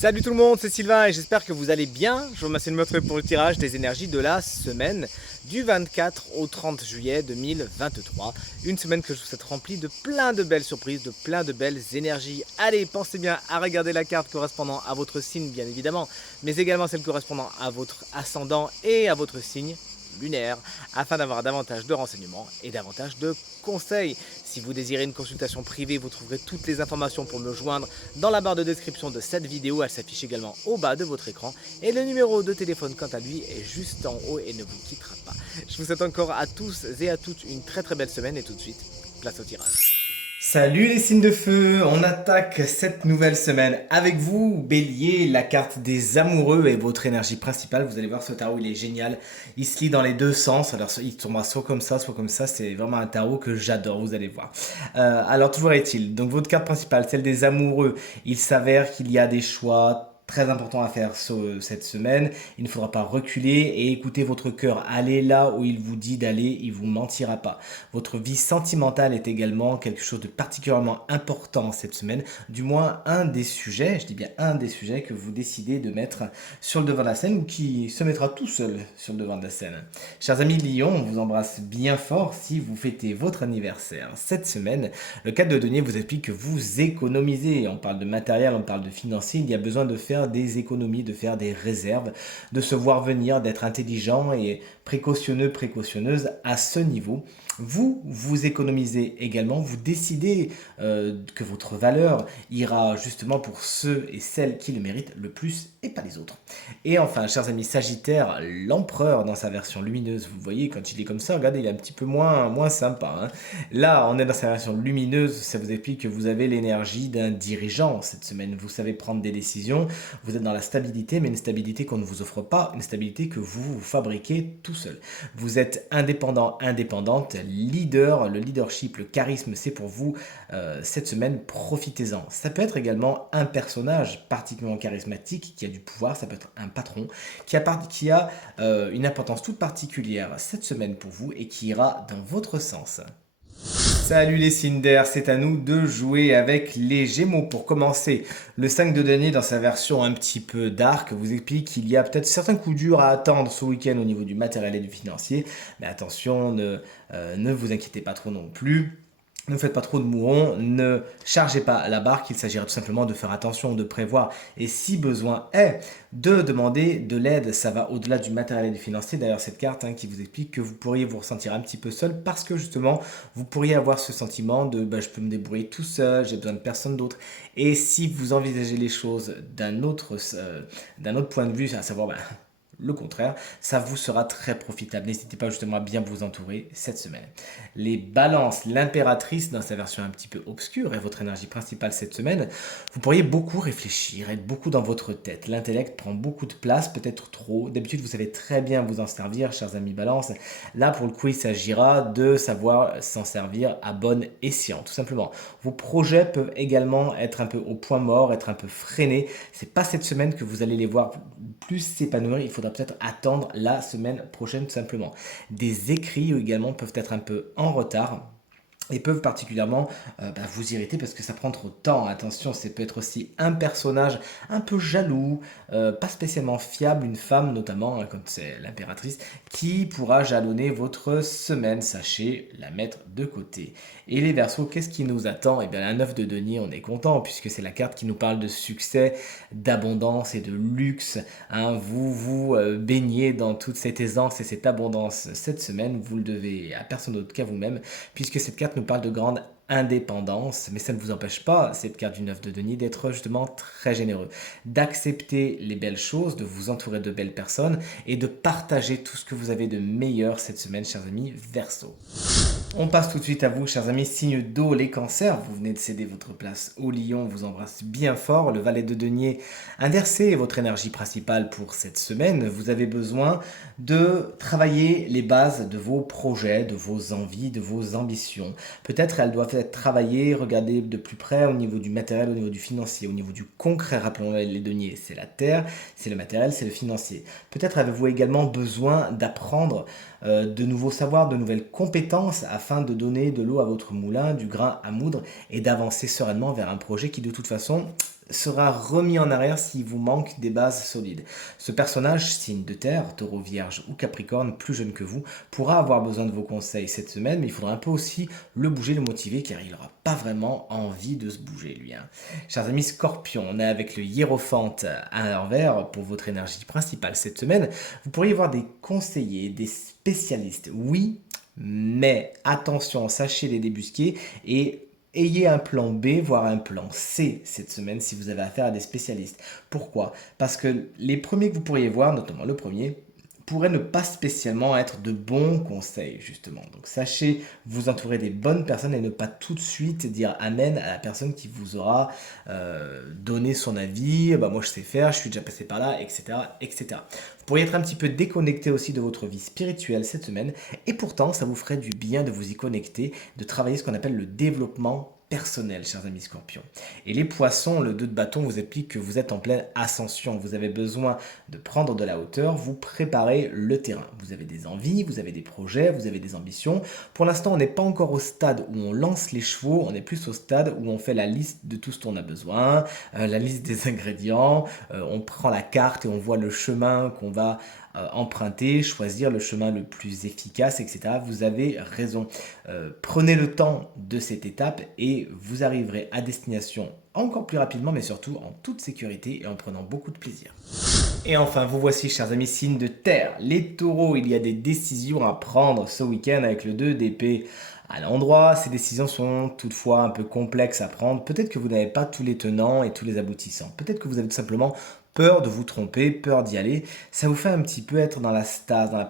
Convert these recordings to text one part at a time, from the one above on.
Salut tout le monde, c'est Sylvain et j'espère que vous allez bien. Je vous remercie de me retrouver pour le tirage des énergies de la semaine du 24 au 30 juillet 2023. Une semaine que je vous souhaite remplie de plein de belles surprises, de plein de belles énergies. Allez, pensez bien à regarder la carte correspondant à votre signe, bien évidemment, mais également celle correspondant à votre ascendant et à votre signe lunaire, afin d'avoir davantage de renseignements et davantage de conseils. Si vous désirez une consultation privée, vous trouverez toutes les informations pour me joindre dans la barre de description de cette vidéo. Elle s'affiche également au bas de votre écran et le numéro de téléphone quant à lui est juste en haut et ne vous quittera pas. Je vous souhaite encore à tous et à toutes une très belle semaine et tout de suite, place au tirage. Salut les signes de feu, on attaque cette nouvelle semaine avec vous, Bélier, la carte des amoureux et votre énergie principale. Vous allez voir, ce tarot, il est génial, il se lit dans les deux sens, alors il tombera soit comme ça, c'est vraiment un tarot que j'adore, vous allez voir. Alors toujours est-il, donc votre carte principale, celle des amoureux, il s'avère qu'il y a des choix très important à faire cette semaine. Il ne faudra pas reculer et écouter votre cœur. Allez là où il vous dit d'aller, il vous mentira pas. Votre vie sentimentale est également quelque chose de particulièrement important cette semaine. Du moins un des sujets, je dis bien un des sujets que vous décidez de mettre sur le devant de la scène ou qui se mettra tout seul sur le devant de la scène. Chers amis Lion, on vous embrasse bien fort si vous fêtez votre anniversaire cette semaine. Le 4 de denier vous explique que vous économisez. On parle de matériel, on parle de financier. Il y a besoin de faire des économies, de faire des réserves, de se voir venir, d'être intelligent et précautionneux, précautionneuse à ce niveau. Vous économisez également, vous décidez que votre valeur ira justement pour ceux et celles qui le méritent le plus et pas les autres. Et enfin, chers amis Sagittaire, l'empereur dans sa version lumineuse, vous voyez, quand il est comme ça, regardez, il est un petit peu moins sympa. Hein. Là, on est dans sa version lumineuse, ça vous explique que vous avez l'énergie d'un dirigeant cette semaine. Vous savez prendre des décisions, vous êtes dans la stabilité, mais une stabilité qu'on ne vous offre pas, une stabilité que vous fabriquez tout seul. Vous êtes indépendant, indépendante, leader, le leadership, le charisme, c'est pour vous cette semaine, profitez-en. Ça peut être également un personnage particulièrement charismatique qui a du pouvoir, ça peut être un patron qui a une importance toute particulière cette semaine pour vous et qui ira dans votre sens. Salut les Cinder, c'est à nous de jouer avec les Gémeaux. Pour commencer, le 5 de denier dans sa version un petit peu dark vous explique qu'il y a peut-être certains coups durs à attendre ce week-end au niveau du matériel et du financier. Mais attention, ne vous inquiétez pas trop non plus. Ne faites pas trop de mourons, ne chargez pas la barque, il s'agira tout simplement de faire attention, de prévoir et si besoin est, de demander de l'aide. Ça va au-delà du matériel et du financier. D'ailleurs, cette carte qui vous explique que vous pourriez vous ressentir un petit peu seul parce que justement, vous pourriez avoir ce sentiment de je peux me débrouiller tout seul, j'ai besoin de personne d'autre. Et si vous envisagez les choses d'un autre point de vue, à savoir le contraire, ça vous sera très profitable. N'hésitez pas justement à bien vous entourer cette semaine. Les balances, l'impératrice dans sa version un petit peu obscure est votre énergie principale cette semaine. Vous pourriez beaucoup réfléchir, être beaucoup dans votre tête. L'intellect prend beaucoup de place, peut-être trop. D'habitude, vous savez très bien vous en servir, chers amis balance. Là, pour le coup, il s'agira de savoir s'en servir à bon escient, tout simplement. Vos projets peuvent également être un peu au point mort, être un peu freinés. C'est pas cette semaine que vous allez les voir plus s'épanouir. Il faudra peut-être attendre la semaine prochaine tout simplement. Des écrits également peuvent être un peu en retard et peuvent particulièrement vous irriter parce que ça prend trop de temps. Attention, ça peut être aussi un personnage un peu jaloux, pas spécialement fiable, une femme notamment, comme c'est l'impératrice, qui pourra jalonner votre semaine. Sachez la mettre de côté. Et les Verseaux, qu'est-ce qui nous attend? Eh bien, un 9 de denier, on est content puisque c'est la carte qui nous parle de succès, d'abondance et de luxe. Hein. Vous baignez dans toute cette aisance et cette abondance cette semaine. Vous le devez à personne d'autre qu'à vous-même puisque cette carte nous parle de grande indépendance, mais ça ne vous empêche pas, cette carte du 9 de denier, d'être justement très généreux, d'accepter les belles choses, de vous entourer de belles personnes et de partager tout ce que vous avez de meilleur cette semaine, chers amis Verseau. On passe tout de suite à vous, chers amis, signe d'eau, les cancers. Vous venez de céder votre place au lion, on vous embrasse bien fort. Le valet de denier, inversé est votre énergie principale pour cette semaine. Vous avez besoin de travailler les bases de vos projets, de vos envies, de vos ambitions. Peut-être elles doivent être travaillées, regardées de plus près au niveau du matériel, au niveau du financier, au niveau du concret. Rappelons les deniers, c'est la terre, c'est le matériel, c'est le financier. Peut-être avez-vous également besoin d'apprendre de nouveaux savoirs, de nouvelles compétences afin de donner de l'eau à votre moulin, du grain à moudre et d'avancer sereinement vers un projet qui de toute façon sera remis en arrière s'il vous manque des bases solides. Ce personnage, signe de terre, taureau, vierge ou capricorne, plus jeune que vous, pourra avoir besoin de vos conseils cette semaine, mais il faudra un peu aussi le bouger, le motiver, car il n'aura pas vraiment envie de se bouger lui. Chers amis Scorpion, on est avec le hiérophante à l'envers pour votre énergie principale cette semaine. Vous pourriez voir des conseillers, des spécialistes, oui, mais attention, sachez les débusquer et ayez un plan B, voire un plan C cette semaine si vous avez affaire à des spécialistes. Pourquoi? Parce que les premiers que vous pourriez voir, notamment le premier, pourraient ne pas spécialement être de bons conseils, justement. Donc sachez vous entourer des bonnes personnes et ne pas tout de suite dire amen à la personne qui vous aura donné son avis. Bah, moi je sais faire, je suis déjà passé par là, etc., etc. Vous pourriez être un petit peu déconnecté aussi de votre vie spirituelle cette semaine et pourtant ça vous ferait du bien de vous y connecter, de travailler ce qu'on appelle le développement personnel, chers amis Scorpions. Et les poissons, le 2 de bâton vous explique que vous êtes en pleine ascension. Vous avez besoin de prendre de la hauteur, vous préparez le terrain. Vous avez des envies, vous avez des projets, vous avez des ambitions. Pour l'instant, on n'est pas encore au stade où on lance les chevaux, on est plus au stade où on fait la liste de tout ce dont on a besoin, la liste des ingrédients, on prend la carte et on voit le chemin qu'on va emprunter, choisir le chemin le plus efficace, etc. Vous avez raison. Prenez le temps de cette étape et vous arriverez à destination encore plus rapidement, mais surtout en toute sécurité et en prenant beaucoup de plaisir. Et enfin, vous voici, chers amis, signes de terre. Les taureaux, il y a des décisions à prendre ce week-end avec le 2 d'épée à l'endroit. Ces décisions sont toutefois un peu complexes à prendre. Peut-être que vous n'avez pas tous les tenants et tous les aboutissants. Peut-être que vous avez tout simplement peur de vous tromper, peur d'y aller. Ça vous fait un petit peu être dans la stase, dans la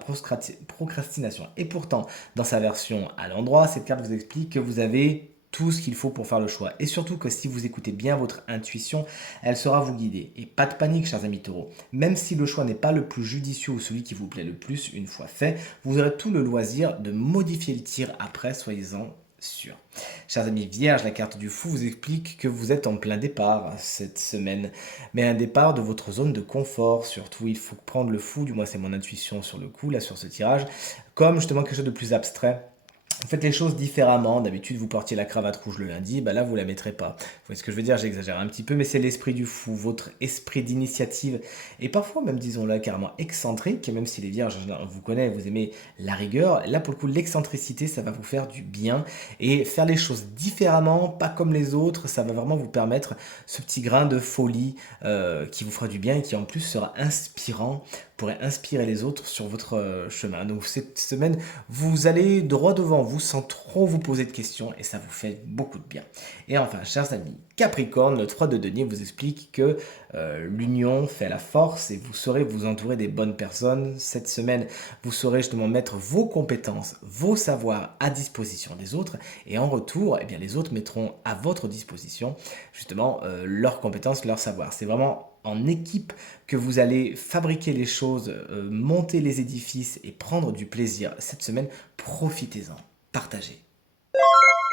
procrastination. Et pourtant, dans sa version à l'endroit, cette carte vous explique que vous avez tout ce qu'il faut pour faire le choix. Et surtout que si vous écoutez bien votre intuition, elle saura vous guider. Et pas de panique, chers amis taureaux. Même si le choix n'est pas le plus judicieux ou celui qui vous plaît le plus, une fois fait, vous aurez tout le loisir de modifier le tir après, soyez-en sûrs. Chers amis vierges, la carte du fou vous explique que vous êtes en plein départ cette semaine. Mais un départ de votre zone de confort. Surtout, il faut prendre le fou, du moins c'est mon intuition sur le coup, là sur ce tirage, comme justement quelque chose de plus abstrait. Vous faites les choses différemment. D'habitude, vous portiez la cravate rouge le lundi, bah là, vous la mettrez pas. Vous voyez ce que je veux dire? J'exagère un petit peu, mais c'est l'esprit du fou, votre esprit d'initiative, et parfois même, disons-le, carrément excentrique, même si les vierges, on vous connaît, vous aimez la rigueur. Là, pour le coup, l'excentricité, ça va vous faire du bien, et faire les choses différemment, pas comme les autres, ça va vraiment vous permettre ce petit grain de folie qui vous fera du bien et qui en plus sera inspirant, pourrait inspirer les autres sur votre chemin. Donc cette semaine, vous allez droit devant vous sans trop vous poser de questions et ça vous fait beaucoup de bien. Et enfin, chers amis, Capricorne, le 3 de denier vous explique que l'union fait la force et vous saurez vous entourer des bonnes personnes. Cette semaine, vous saurez justement mettre vos compétences, vos savoirs à disposition des autres et en retour, eh bien, les autres mettront à votre disposition justement leurs compétences, leurs savoirs. C'est vraiment en équipe que vous allez fabriquer les choses, monter les édifices et prendre du plaisir. Cette semaine, profitez-en, partagez.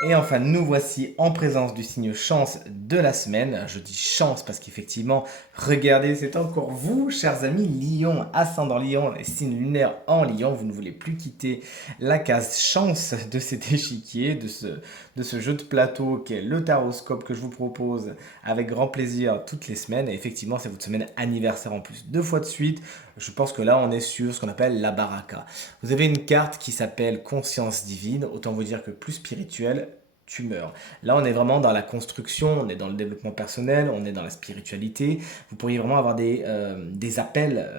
Et enfin, nous voici en présence du signe chance de la semaine. Je dis chance parce qu'effectivement, regardez, c'est encore vous, chers amis, Lion, ascendant Lion, et signe lunaire en Lion. Vous ne voulez plus quitter la case chance de cet échiquier, de ce jeu de plateau qu'est le taroscope que je vous propose avec grand plaisir toutes les semaines. Et effectivement, c'est votre semaine anniversaire en plus. 2 fois de suite, je pense que là, on est sur ce qu'on appelle la baraka. Vous avez une carte qui s'appelle conscience divine. Autant vous dire que plus spirituelle, tu meurs. Là, on est vraiment dans la construction, on est dans le développement personnel, on est dans la spiritualité. Vous pourriez vraiment avoir des appels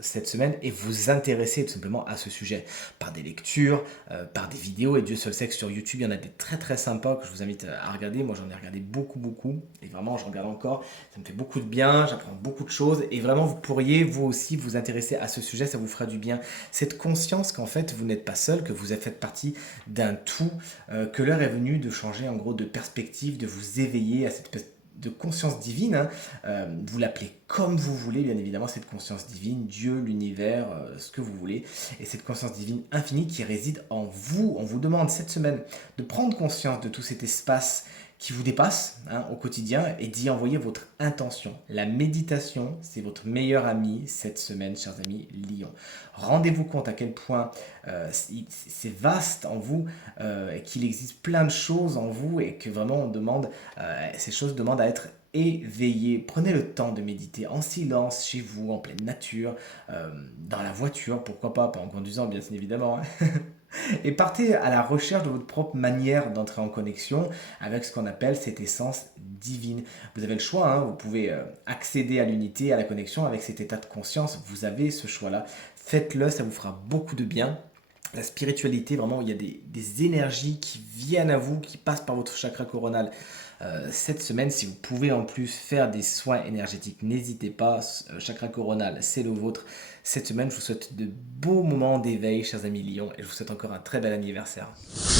cette semaine et vous intéresser tout simplement à ce sujet par des lectures, par des vidéos. Et Dieu seul sait que sur YouTube, il y en a des très très sympas que je vous invite à regarder. Moi, j'en ai regardé beaucoup, beaucoup. Et vraiment, j'en regarde encore. Ça me fait beaucoup de bien, j'apprends beaucoup de choses. Et vraiment, vous pourriez, vous aussi, vous intéresser à ce sujet, ça vous fera du bien. Cette conscience qu'en fait, vous n'êtes pas seul, que vous faites partie d'un tout, que l'heure est venue de changer en gros de perspective, de vous éveiller à cette de conscience divine, hein. Vous l'appelez comme vous voulez, bien évidemment, cette conscience divine, Dieu, l'univers, ce que vous voulez, et cette conscience divine infinie qui réside en vous. On vous demande cette semaine de prendre conscience de tout cet espace qui vous dépasse au quotidien et d'y envoyer votre intention. La méditation, c'est votre meilleur ami cette semaine, chers amis Lion. Rendez-vous compte à quel point c'est vaste en vous, qu'il existe plein de choses en vous et que vraiment on demande, ces choses demandent à être éveillé. Prenez le temps de méditer en silence, chez vous, en pleine nature, dans la voiture, pourquoi pas en conduisant bien évidemment, hein. Et partez à la recherche de votre propre manière d'entrer en connexion avec ce qu'on appelle cette essence divine. Vous avez le choix, hein, vous pouvez accéder à l'unité, à la connexion avec cet état de conscience. Vous avez ce choix-là. Faites-le, ça vous fera beaucoup de bien. La spiritualité, vraiment, il y a des énergies qui viennent à vous, qui passent par votre chakra coronal. Cette semaine, si vous pouvez en plus faire des soins énergétiques, n'hésitez pas, chakra coronal, c'est le vôtre. Cette semaine, je vous souhaite de beaux moments d'éveil, chers amis lions, et je vous souhaite encore un très bel anniversaire.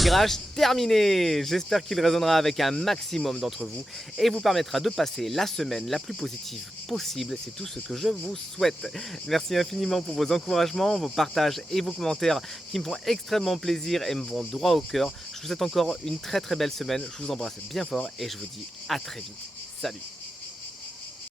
Tirage terminé. J'espère qu'il résonnera avec un maximum d'entre vous et vous permettra de passer la semaine la plus positive possible. C'est tout ce que je vous souhaite. Merci infiniment pour vos encouragements, vos partages et vos commentaires qui me font extrêmement plaisir et me vont droit au cœur. Je vous souhaite encore une très belle semaine. Je vous embrasse bien fort et je vous dis à très vite. Salut!